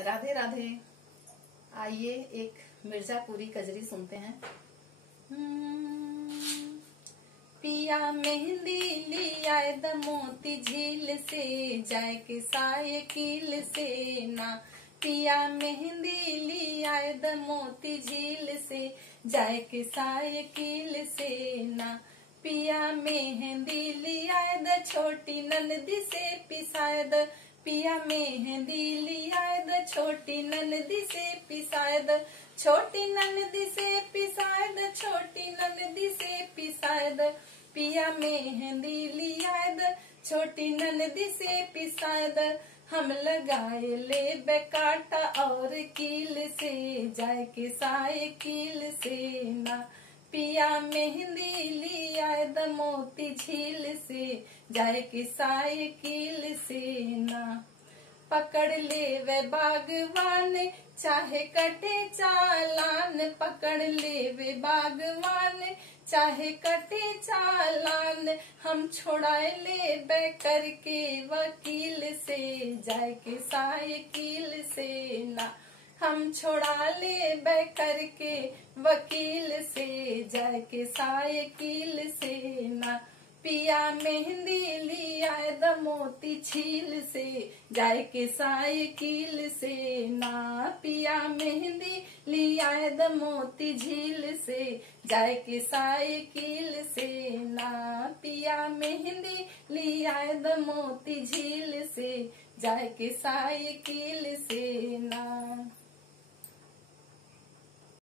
राधे राधे। आइए एक मिर्जापुरी कजरी सुनते हैं। पिया मेहंदी लिया द मोती झील से, जाए के साइकिल से ना। पिया मेहंदी लिया द मोती झील से, जाए के साइकिल से ना। पिया मेहंदी लिया द छोटी ननदी से पिसाए द। पिया मेहंदी लिया द छोटी ननदी से पिसाए द। छोटी ननदी से पिसाए द, छोटी ननदी से पिसाए द। पिया मेहंदी लिया द छोटी ननदी से पिसाए द। हम लगाए ले बेकाटा और कील से, जाए के साइकिल से ना। पिया मेहंदी लिया द मोती झील से, जाए के साइकिल से ना। पकड़ ले वे बागवान चाहे कटे चालान, पकड़ ले वे बागवान चाहे कटे चालान। हम छुड़ाए ले बे करके वकील से, जाए के साइकिल से ना। हम छुड़ा ले बे करके वकील से, जाए के साइकिल से ना। पिया मेहंदी लिया द मोती झील से, जाए के साइकिल से ना। पिया मेहंदी लिया द मोती झील से, जाए के साइकिल से ना। पिया मेहंदी लिया द मोती झील से, जाए के साइकिल से ना।